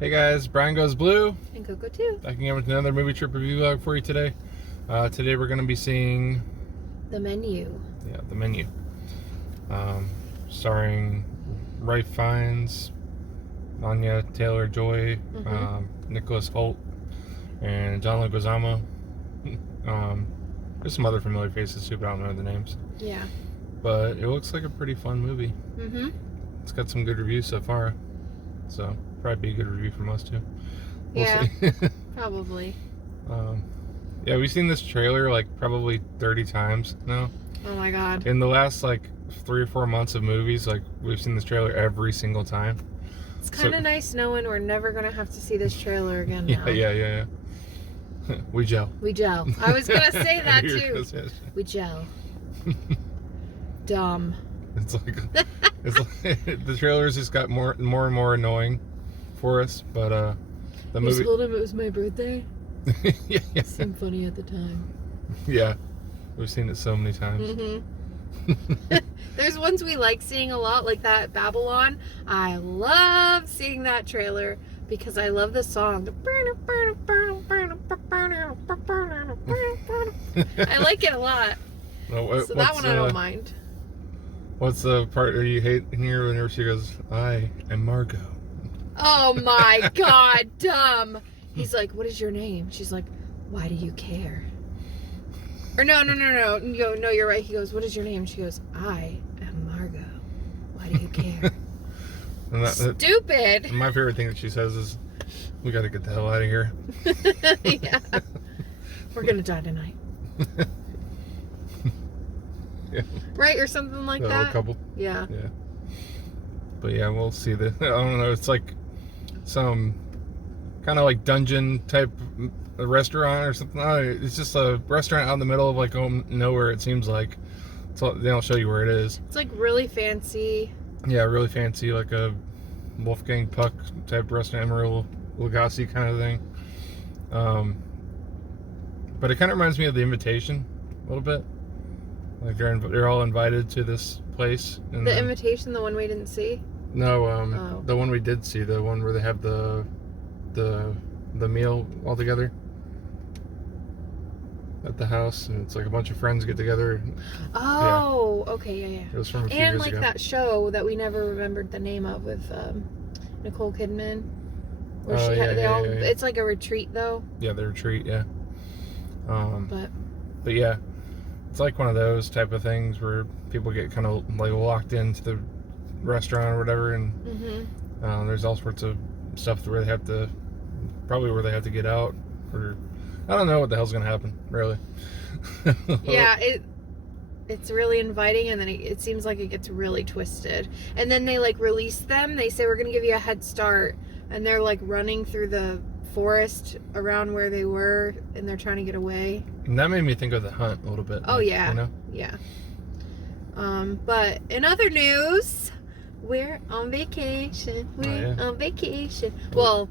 Hey guys, Brian Goes Blue. And Coco too. Back again with another movie trip review vlog for you today. Today we're going to be seeing... The Menu. Yeah, The Menu. Starring Ralph Fiennes, Anya Taylor-Joy, Nicholas Hoult, and John Leguizamo. There's some other familiar faces too, but I don't know the names. Yeah. But it looks like a pretty fun movie. It's got some good reviews so far. So, probably be a good review from us too. We'll see. Probably. Yeah, we've seen this trailer like probably 30 times now. Oh my god. In the last like 3 or 4 months of movies, like we've seen this trailer every single time. It's kind of nice knowing we're never going to have to see this trailer again now. Yeah. We gel. We gel. I was going to say that too. We gel. Dumb. It's like the trailers just got more and more annoying for us, but the movie. You told him it was my birthday. yeah. It seemed funny at the time. Yeah, we've seen it so many times. There's ones we like seeing a lot, like that Babylon. I love seeing that trailer because I love the song. I like it a lot. So that one I don't mind. What's the part that you hate here whenever she goes, "I am Margot"? Oh my god, dumb. He's like, "What is your name?" She's like, "Why do you care?" Or no. You go, "No, you're right." He goes, "What is your name?" She goes, "I am Margot. Why do you care?" Stupid. My favorite thing that she says is, "We got to get the hell out of here." Yeah. We're gonna die tonight. Yeah. Right, or something like that. Old couple. Yeah. But yeah, we'll see the. I don't know. It's like some kind of like dungeon type restaurant or something. It's just a restaurant out in the middle of like nowhere. It seems like. So they don't show you where it is. It's like really fancy. Yeah, really fancy, like a Wolfgang Puck type restaurant, Emerald Lagasse kind of thing. But it kind of reminds me of The Invitation a little bit. Like they're all invited to this place. And the Invitation, the one we didn't see? No, the one we did see, the one where they have the meal all together at the house, and it's like a bunch of friends get together. Oh, yeah. Okay, yeah. It was from a few and years like ago. That show that we never remembered the name of with Nicole Kidman. Where it's like a retreat though. Yeah, the retreat, yeah. But yeah. It's like one of those type of things where people get kind of like locked into the restaurant or whatever, and there's all sorts of stuff where they have to get out, or I don't know what the hell's gonna happen, really. Yeah, it's really inviting, and then it seems like it gets really twisted, and then they like release them. They say, "We're gonna give you a head start," and they're like running through the forest around where they were, and they're trying to get away. And that made me think of The Hunt a little bit. Oh, like, yeah. You know? Yeah. But in other news, we're on vacation. On vacation. Well,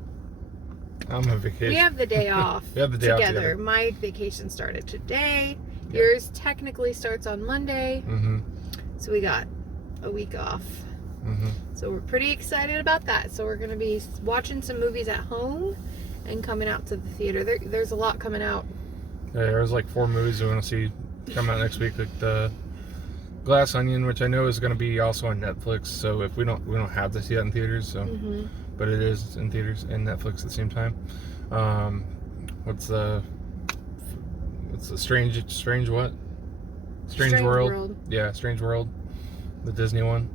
I'm on vacation. we have the day off. We have the day off together. My vacation started today. Yeah. Yours technically starts on Monday. So we got a week off. So we're pretty excited about that. So we're going to be watching some movies at home and coming out to the theater. There's a lot coming out. Yeah, there's like 4 movies we want to see come out next week. Like the Glass Onion, which I know is going to be also on Netflix. So if we don't have to see that in theaters. So, but it is in theaters and Netflix at the same time. What's the Strange what? Strange World. Yeah, Strange World, the Disney one.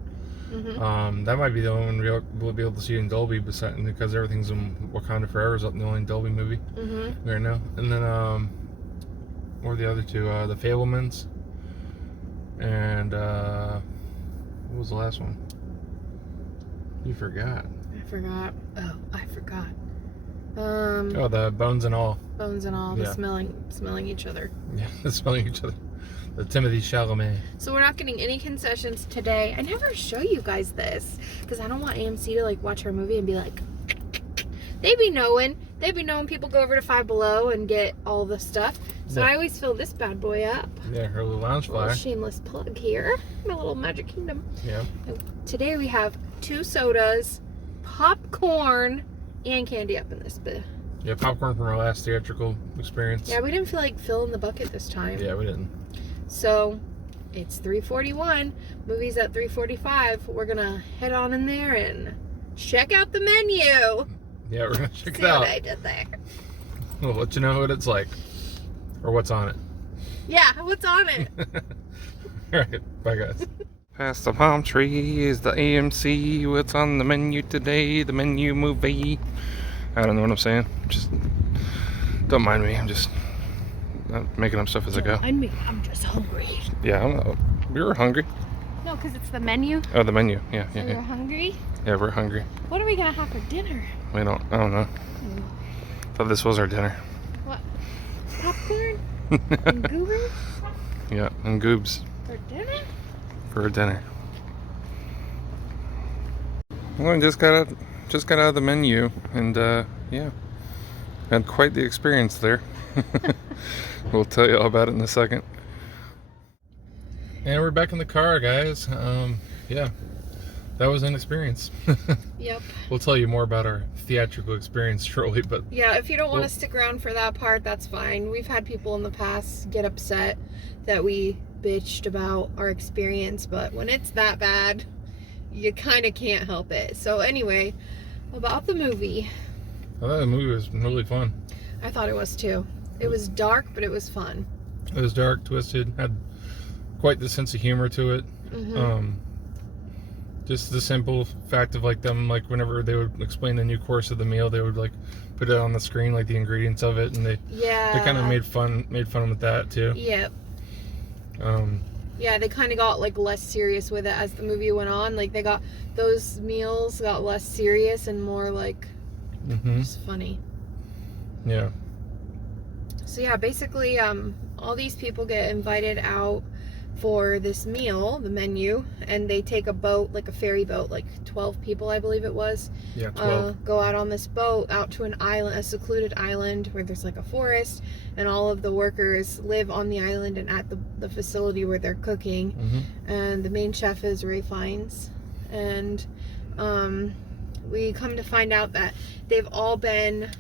That might be the only one we'll be able to see in Dolby, because everything's in Wakanda Forever is the only Dolby movie right now. And then what were the other 2? The Fablemans, and what was the last one? You forgot. I forgot. Oh, I forgot. The Bones and All. Bones and All. Yeah. The smelling each other. Yeah, smelling each other. The Timothy Chalamet. So we're not getting any concessions today. I never show you guys this because I don't want AMC to like watch our movie and be like, they be knowing people go over to Five Below and get all the stuff. So I always fill this bad boy up. Yeah, her little lounge flyer. Shameless plug here. My little Magic Kingdom. Yeah. Today we have 2 sodas, popcorn, And candy up in this bit. Yeah, popcorn from our last theatrical experience. Yeah, we didn't feel like filling the bucket this time. Yeah, we didn't. So, it's 3:41. Movie's at 3:45. We're gonna head on in there and check out the menu. Yeah, we're gonna check See it out. what I did there. We'll let you know what it's like. Or what's on it. Yeah, what's on it? Alright, bye guys. Past the palm tree is the AMC. What's on the menu today? The menu movie. I don't know what I'm saying. Just don't mind me. I'm just making up stuff as I go. I'm just hungry. Yeah, we were hungry. No, because it's the menu. Oh, the menu. Yeah, So yeah, we're yeah. hungry? Yeah, we're hungry. What are we gonna have for dinner? I don't know. Thought this was our dinner. What? Popcorn? And goobers? Yeah, and goobs For dinner? for dinner. Well, I just got out of the menu, and yeah, had quite the experience there. We'll tell you all about it in a second. And we're back in the car, guys. Yeah, that was an experience. Yep. We'll tell you more about our theatrical experience shortly, but Yeah, if you don't want to stick around for that part, that's fine. We've had people in the past get upset that we bitched about our experience, but when it's that bad, you kind of can't help it. So anyway, about the movie. I thought the movie was really fun. I thought it was too. It was dark, but it was fun. It was dark, twisted, had quite the sense of humor to it. Mm-hmm. Just the simple fact of like them, like whenever they would explain the new course of the meal, they would like put it on the screen, like the ingredients of it, and they kind of made fun with that too. Yep. Um, Yeah, they kind of got like less serious with it as the movie went on. Like those meals got less serious and more like just funny. Yeah. So yeah, basically, all these people get invited out for this meal, the menu, and they take a boat, like a ferry boat, like 12 people, I believe it was. Yeah, 12. Go out on this boat out to an island, a secluded island where there's like a forest, and all of the workers live on the island and at the facility where they're cooking. And the main chef is Ray Fiennes, and we come to find out that they've all been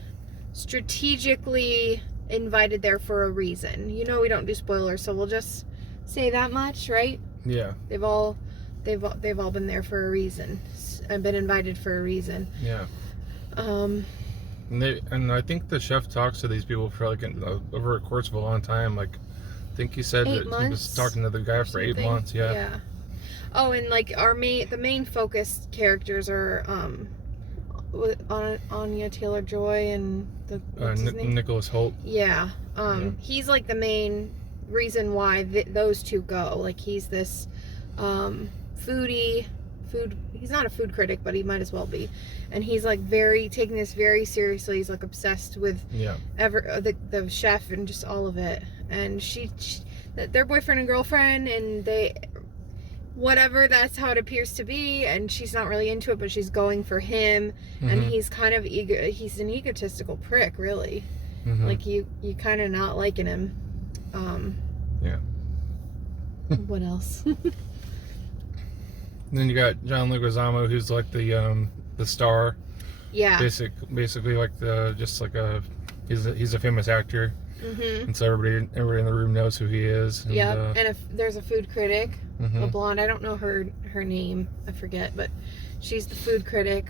strategically invited there for a reason. You know, we don't do spoilers, so we'll just say that much, right? Yeah. They've all been there for a reason and been invited for a reason. Yeah. And I think the chef talks to these people for like over a course of a long time. Like, I think he said that he was talking to the guy for 8 months. Yeah. Yeah. Oh, and like the main focused characters are Anya Taylor-Joy and what's his name? Nicholas Hoult. Yeah. He's like the main reason why those two go. Like, he's this he's not a food critic, but he might as well be, and he's like taking this very seriously. He's like obsessed with the chef and just all of it, and they're boyfriend and girlfriend, and whatever, that's how it appears to be, and she's not really into it, but she's going for him. And he's kind of he's an egotistical prick, really. Like, you kind of not liking him. Yeah. What else? Then you got John Leguizamo, who's like the star. Yeah. Basically like he's a famous actor. And so everybody in the room knows who he is. And, and if there's a food critic, a blonde, I don't know her name, I forget, but she's the food critic,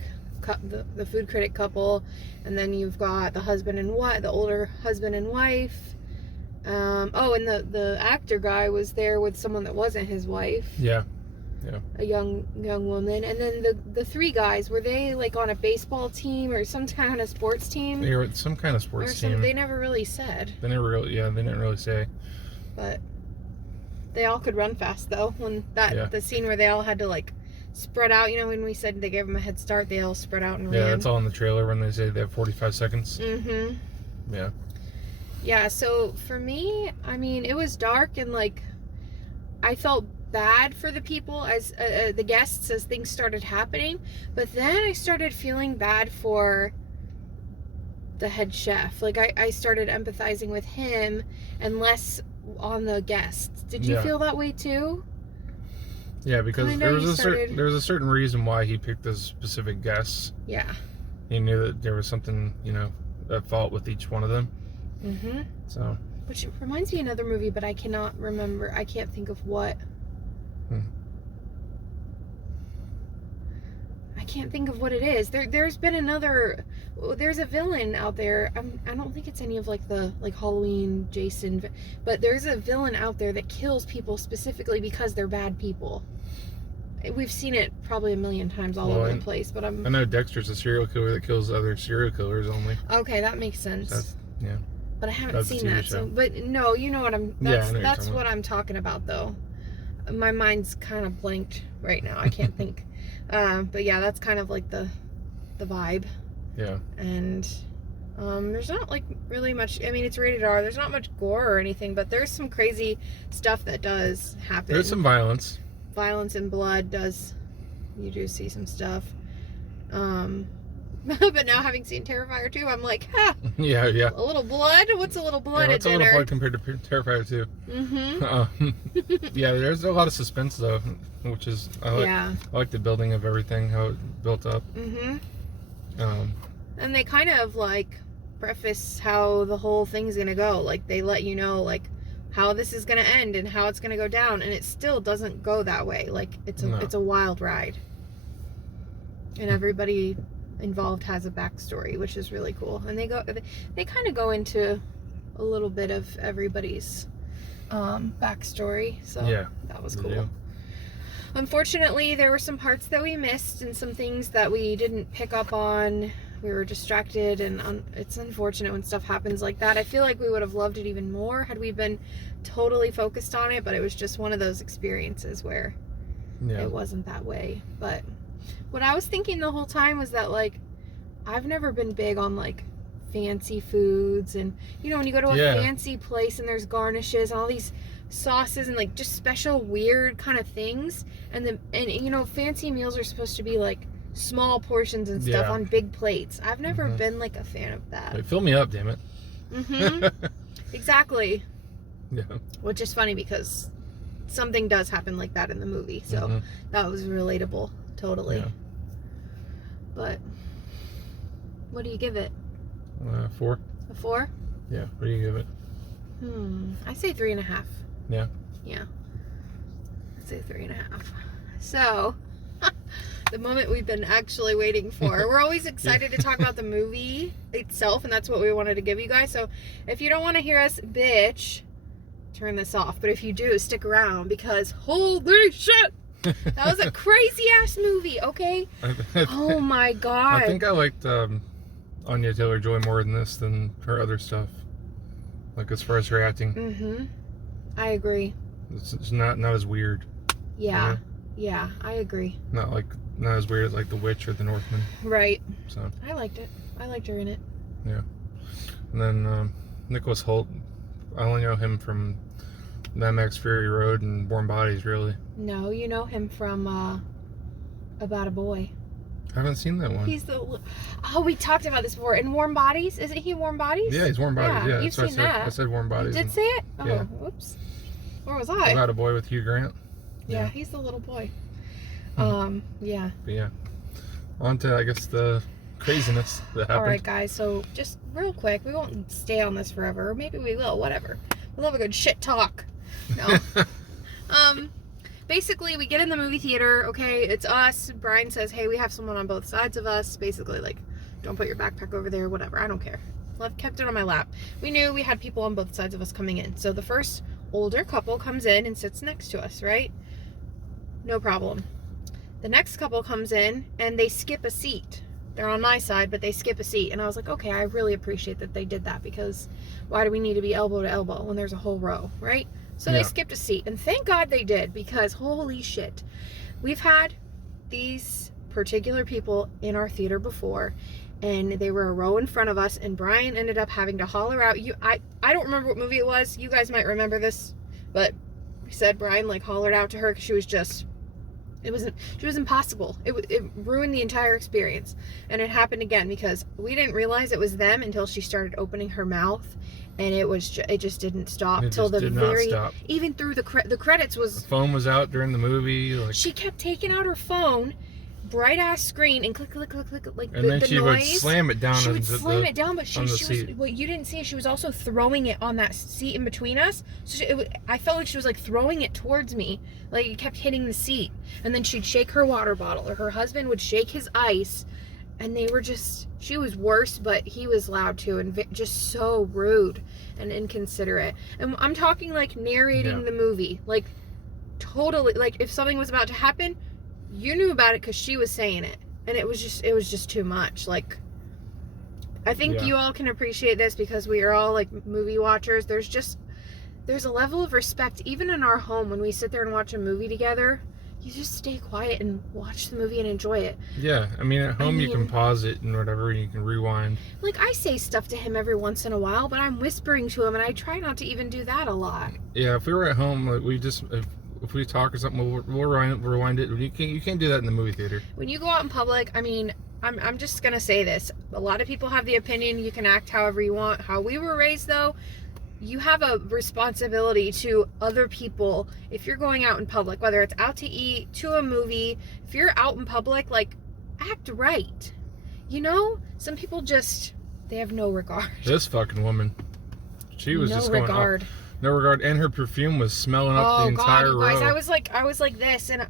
the food critic couple. And then you've got the older husband and wife. And the actor guy was there with someone that wasn't his wife. Yeah. A young woman. And then the three guys, were they like on a baseball team or some kind of sports team? They were some kind of sports team. They never really said. They didn't really say. But they all could run fast though. When the scene where they all had to like spread out, you know, when we said they gave them a head start, they all spread out and ran. Yeah, that's all in the trailer when they say they have 45 seconds. Yeah. Yeah, so for me, I mean, it was dark, and like, I felt bad for the people as the guests as things started happening, but then I started feeling bad for the head chef. Like, I started empathizing with him and less on the guests. Did you feel that way too? Yeah, because there was a certain reason why he picked those specific guests. Yeah. you knew that there was something, at fault with each one of them. Mm-hmm. So. Which reminds me of another movie, but I cannot remember. I can't think of what. I can't think of what it is. There's been another. There's a villain out there. I don't think it's any of like the Halloween, Jason, but there's a villain out there that kills people specifically because they're bad people. We've seen it probably a million times all over the place, but I know Dexter's a serial killer that kills other serial killers only. Okay, that makes sense. Yeah. But I haven't seen that. So, but no, you know what I'm. That's what I'm talking about, though. My mind's kind of blanked right now. I can't think. But yeah, that's kind of like the vibe. Yeah. And there's not like really much. I mean, it's rated R. There's not much gore or anything, but there's some crazy stuff that does happen. There's some violence. Violence and blood does. You do see some stuff. But now having seen Terrifier 2, I'm like, ha! Yeah. A little blood? What's a little blood at dinner? What's a little blood compared to Terrifier 2? Mm-hmm. Yeah, there's a lot of suspense, though, which is, I like the building of everything, how it built up. Mm-hmm. And they kind of, like, preface how the whole thing's gonna go. Like, they let you know, like, how this is gonna end and how it's gonna go down, and it still doesn't go that way. Like, it's a wild ride. And everybody involved has a backstory, which is really cool, and they kind of go into a little bit of everybody's backstory, so yeah, that was cool. Yeah. Unfortunately, there were some parts that we missed and some things that we didn't pick up on. We were distracted, and it's unfortunate when stuff happens like that. I feel like we would have loved it even more had we been totally focused on it, but it was just one of those experiences where it wasn't that way. But what I was thinking the whole time was that, like, I've never been big on, like, fancy foods. And, when you go to a fancy place and there's garnishes and all these sauces and, like, just special weird kind of things. And fancy meals are supposed to be, like, small portions and stuff on big plates. I've never been, like, a fan of that. Like, fill me up, damn it. Mm-hmm. Exactly. Yeah. Which is funny because something does happen like that in the movie. So that was relatable. Totally. Yeah. But what do you give it? 4. A 4? Yeah. What do you give it? I say 3.5. Yeah. Yeah. I say 3.5. So the moment we've been actually waiting for. We're always excited to talk about the movie itself, and that's what we wanted to give you guys. So if you don't want to hear us bitch, turn this off. But if you do, stick around, because holy shit! That was a crazy ass movie, okay? Oh my god. I think I liked Anya Taylor-Joy more than her other stuff. Like, as far as her acting. Mm-hmm. I agree. It's not as weird. Yeah. Yeah, I agree. Not as weird as like The Witch or The Northman. Right. So I liked it. I liked her in it. Yeah. And then Nicholas Hoult, I only know him from Mad Max Fury Road and Warm Bodies, really. No, you know him from About a Boy. I haven't seen that one. We talked about this before. In Warm Bodies? Isn't he Warm Bodies? Yeah, he's Warm Bodies. Yeah, you've seen that. I said Warm Bodies. You did say it? Oh, yeah. Whoops. Where was I? About a Boy with Hugh Grant. Yeah, he's the little boy. Yeah. But yeah. On to, I guess, the craziness that happened. Alright, guys, so just real quick, we won't stay on this forever, or maybe we will, whatever. We love a good shit talk. No. Basically, we get in the movie theater, okay, it's us. Brian says, hey, we have someone on both sides of us. Basically, like, don't put your backpack over there, whatever, I don't care. I've kept it on my lap. We knew we had people on both sides of us coming in. So the first older couple comes in and sits next to us, right? No problem. The next couple comes in and they skip a seat. They're on my side, but they skip a seat. And I was like, okay, I really appreciate that they did that, because why do we need to be elbow to elbow when there's a whole row, right? So they skipped a seat, and thank God they did, because holy shit. We've had these particular people in our theater before, and they were a row in front of us, and Brian ended up having to holler out. I don't remember what movie it was. You guys might remember this, but we said Brian like hollered out to her because she was impossible. It ruined the entire experience. And it happened again because we didn't realize it was them until she started opening her mouth, and it just didn't stop till the very even through the credits was. The phone was out during the movie. She kept taking out her phone bright ass screen and click, click, click, click, like and then she would slam it down. She would slam it down, but she was, seat. what you didn't see is she was also throwing it on that seat in between us. So I felt like she was like throwing it towards me, like it kept hitting the seat. And then she'd shake her water bottle, or her husband would shake his ice, and they were just, she was worse, but he was loud too, and just so rude and inconsiderate. And I'm talking like narrating the movie, like totally, like if something was about to happen, you knew about it because she was saying it, and it was just too much. Like, I think you all can appreciate this because we are all like movie watchers. There's a level of respect even in our home when we sit there and watch a movie together. You just stay quiet and watch the movie and enjoy it. Yeah, I mean, at home you can pause it and whatever, you can rewind. Like, I say stuff to him every once in a while, but I'm whispering to him, and I try not to even do that a lot. Yeah, if we were at home, like, we just, if we talk or something, we'll rewind it. You can't do that in the movie theater. When you go out in public, I mean, I'm just gonna say this. A lot of people have the opinion you can act however you want. How we were raised, though, you have a responsibility to other people. If you're going out in public, whether it's out to eat, to a movie, if you're out in public, like, act right. You know, some people just, they have no regard. This fucking woman, she was just going regard. Off. No regard, and her perfume was smelling up the entire row. Guys, I was like this, and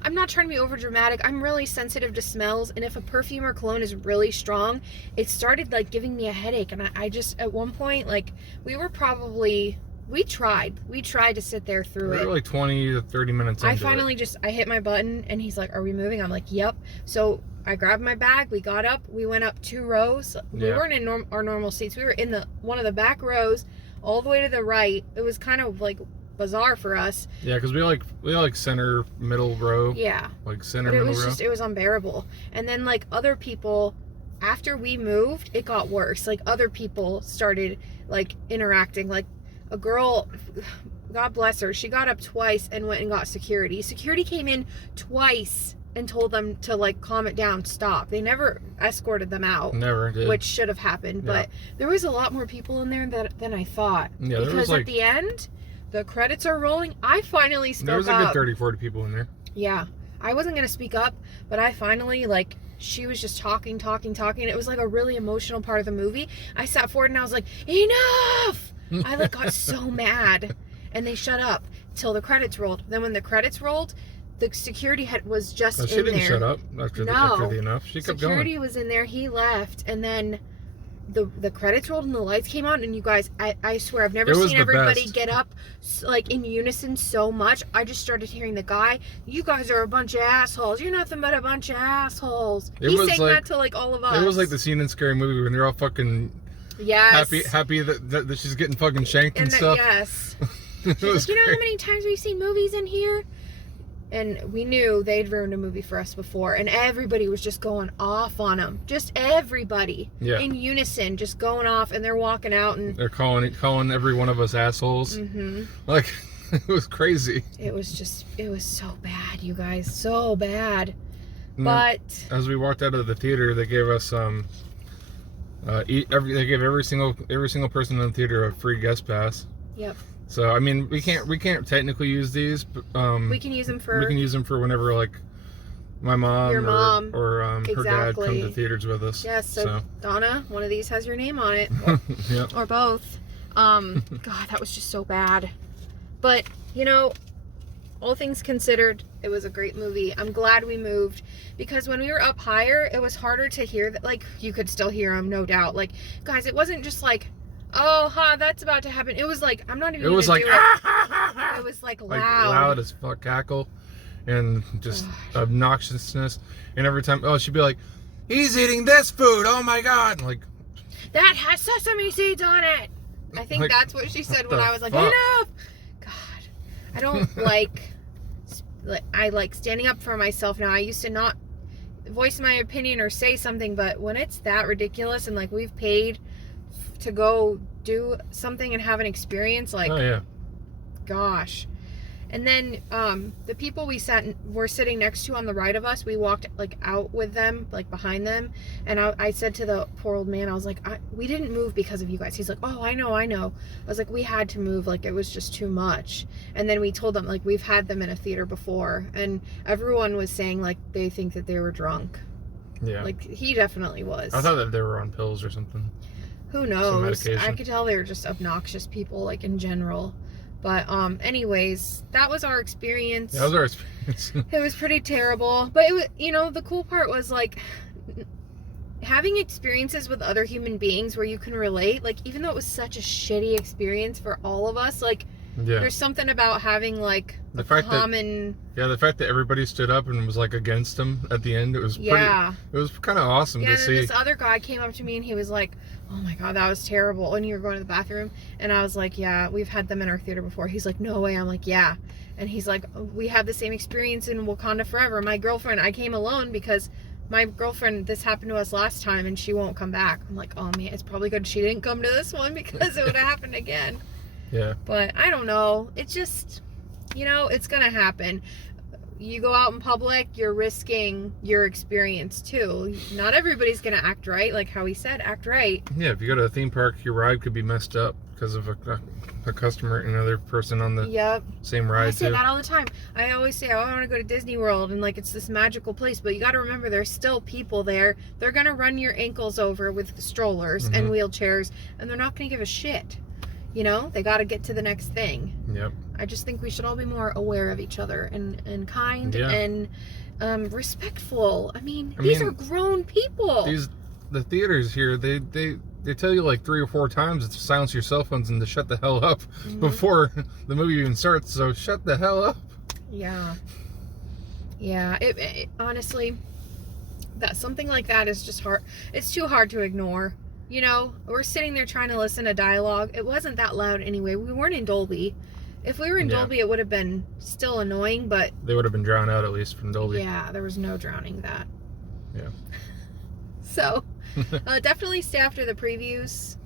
I'm not trying to be over dramatic. I'm really sensitive to smells, and if a perfume or cologne is really strong, it started like giving me a headache. And I just, at one point, like, we tried to sit there through it. We were like 20 to 30 minutes into I finally I hit my button, and he's like, "Are we moving?" I'm like, "Yep." So I grabbed my bag, we got up, we went up 2 rows. We weren't in our normal seats. We were in one of the back rows, all the way to the right. It was kind of like bizarre for us. Yeah, because we like center middle row. Yeah. Like center middle row. It was unbearable. And then like other people, after we moved, it got worse. Like other people started like interacting. Like a girl, God bless her, she got up twice and went and got security. Security came in twice and told them to like calm it down, stop. They never escorted them out. Never did. Which should have happened. Yeah. But there was a lot more people in there than I thought. Yeah, because at the end, the credits are rolling. I finally spoke up. There was a good 30, 40 people in there. Yeah. I wasn't going to speak up, but I finally, like, she was just talking. It was like a really emotional part of the movie. I sat forward and I was like, enough! I like got so mad. And they shut up till the credits rolled. Then when the credits rolled, the security head was just in there. She didn't shut up after the enough. She kept going. Security was in there. He left, and then the credits rolled and the lights came on. And you guys, I swear, I've never seen everybody get up like in unison so much. I just started hearing the guy, "You guys are a bunch of assholes. You're nothing but a bunch of assholes." He's saying that to like all of us. It was like the scene in Scary Movie when they're all fucking happy that she's getting fucking shanked and stuff. Yes. She's like, "You know how many times we've seen movies in here?" And we knew they'd ruined a movie for us before, and everybody was just going off on them. Just everybody, in unison, just going off, and they're walking out, and they're calling every one of us assholes. Mm-hmm. Like, it was crazy. It was so bad, you guys, so bad. And but as we walked out of the theater, they gave us they gave every single person in the theater a free guest pass. Yep. So I mean, we can't technically use these, but we can use them for whenever like my mom, your mom or her dad come to theaters with us. Yes, so Donna, one of these has your name on it, or both. God, that was just so bad. But you know, all things considered, it was a great movie. I'm glad we moved, because when we were up higher, it was harder to hear that. Like, you could still hear them, no doubt. Like, guys, it wasn't just like, "Oh, that's about to happen." It was like, I'm not even. It was like, it was like loud as fuck cackle, and just obnoxiousness. And every time, she'd be like, "He's eating this food. Oh my god!" Like, that has sesame seeds on it. I think like, that's what she said when I was like, "Enough!" God, I don't like. I like standing up for myself now. I used to not voice my opinion or say something, but when it's that ridiculous and like we've paid to go do something and have an experience, like, oh yeah, gosh. And then the people were sitting next to on the right of us, we walked like out with them, like behind them. And I said to the poor old man, I was like, we didn't move because of you guys. He's like, oh, I know. I was like, we had to move. Like, it was just too much. And then we told them, like, we've had them in a theater before. And everyone was saying, like, they think that they were drunk. Yeah. Like, he definitely was. I thought that they were on pills or something. Who knows? Some medication. I could tell they were just obnoxious people, like, in general. But anyways, that was our experience. Yeah, that was our experience. It was pretty terrible. But it was, you know, the cool part was like having experiences with other human beings where you can relate. Like, even though it was such a shitty experience for all of us, like, there's something about having like the fact that everybody stood up and was like against him at the end, it was pretty, it was kind of awesome to see. This other guy came up to me and he was like, oh my god, that was terrible, and you were going to the bathroom, and I was like, yeah, we've had them in our theater before. He's like, no way. I'm like, yeah. And he's like, we had the same experience in Wakanda Forever. My girlfriend, I came alone because my girlfriend, this happened to us last time and she won't come back. I'm like, oh man, it's probably good she didn't come to this one because it would have happened again. Yeah. But I don't know. It's just, you know, it's going to happen. You go out in public, you're risking your experience too. Not everybody's going to act right. Like how he said, act right. Yeah, if you go to a theme park, your ride could be messed up because of a customer, another person on the same ride. I say that all the time. I always say, oh, I want to go to Disney World and like it's this magical place. But you got to remember there's still people there. They're going to run your ankles over with strollers and wheelchairs and they're not going to give a shit. You know, they got to get to the next thing. Yep. I just think we should all be more aware of each other and kind and respectful. I mean, these are grown people. The theaters here, they tell you like 3 or 4 times to silence your cell phones and to shut the hell up before the movie even starts. So shut the hell up. Yeah. Yeah. It honestly, something like that is just hard. It's too hard to ignore. You know, we're sitting there trying to listen to dialogue. It wasn't that loud anyway. We weren't in Dolby. If we were in Dolby, it would have been still annoying, but... They would have been drowned out, at least, from Dolby. Yeah, there was no drowning that. Yeah. So, definitely stay after the previews.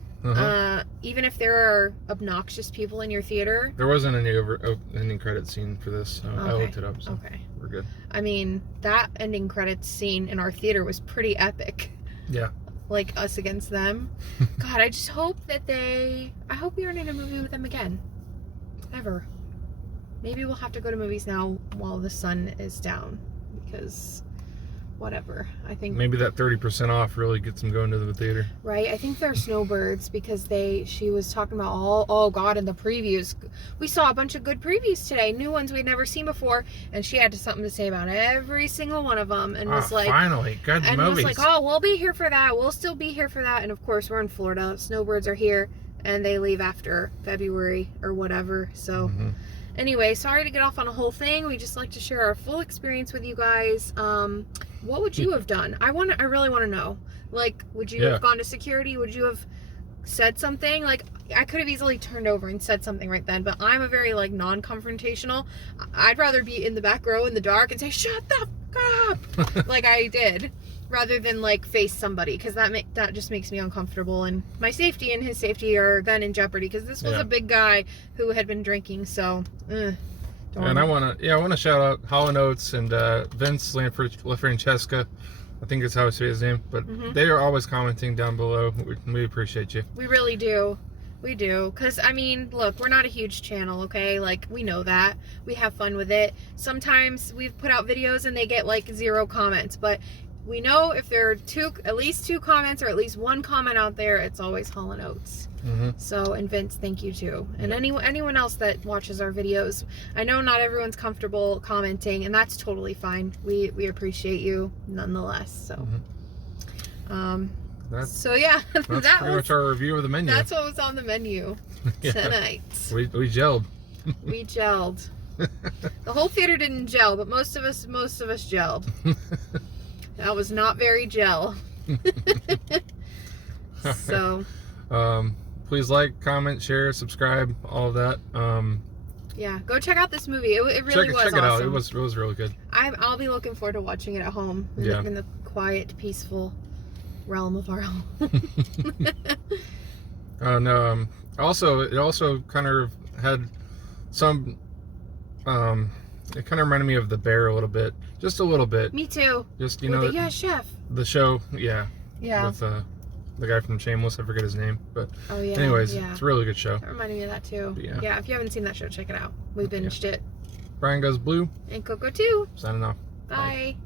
Even if there are obnoxious people in your theater. There wasn't any ending credit scene for this. So I looked it up, so we're good. I mean, that ending credits scene in our theater was pretty epic. Yeah. Like us against them. God, I just hope that I hope we aren't in a movie with them again. Ever. Maybe we'll have to go to movies now while the sun is down. Because, whatever. I think... Maybe that 30% off really gets them going to the theater. Right? I think they're snowbirds because she was talking about oh God, in the previews. We saw a bunch of good previews today. New ones we'd never seen before. And she had something to say about every single one of them. And was like... finally, good movies. And was like, oh, we'll be here for that. We'll still be here for that. And of course, we're in Florida. Snowbirds are here. And they leave after February or whatever. So... Anyway, sorry to get off on a whole thing. We just like to share our full experience with you guys. What would you have done? I really want to know. Like, would you have gone to security? Would you have said something? Like, I could have easily turned over and said something right then, but I'm a very, like, non-confrontational. I'd rather be in the back row in the dark and say, shut the fuck up, like I did, rather than, like, face somebody, because that just makes me uncomfortable, and my safety and his safety are then in jeopardy, because this was a big guy who had been drinking, so, And I want to shout out Hall & Oates and Vince LaFrancesca. I think that's how I say his name, but they are always commenting down below. We appreciate you. We really do. We do. Because, I mean, look, we're not a huge channel, okay? Like, we know that. We have fun with it. Sometimes we've put out videos and they get, like, 0 comments, but we know if there are at least 2 comments or at least 1 comment out there, it's always Hall & Oates. So, and Vince, thank you too. And anyone else that watches our videos. I know not everyone's comfortable commenting, and that's totally fine. We appreciate you nonetheless. So, so yeah, that's pretty much our review of the menu. That's what was on the menu tonight. We gelled. We gelled. The whole theater didn't gel, but most of us gelled. That was not very gel. So. Please like, comment, share, subscribe, all of that. Yeah, go check out this movie. It really was awesome. Check it out. It was really good. I'll be looking forward to watching it at home in the quiet, peaceful realm of our home. And it also kind of had some It kind of reminded me of The Bear a little bit, just a little bit. Me too. Just Yeah, chef. The show, yeah. Yeah. With the guy from Shameless, I forget his name, but oh yeah. anyways, yeah. it's a really good show. That reminded me of that too. But yeah. If you haven't seen that show, check it out. We binged it. Brian Goes Blue. And Coco too. Signing off. Bye. Bye.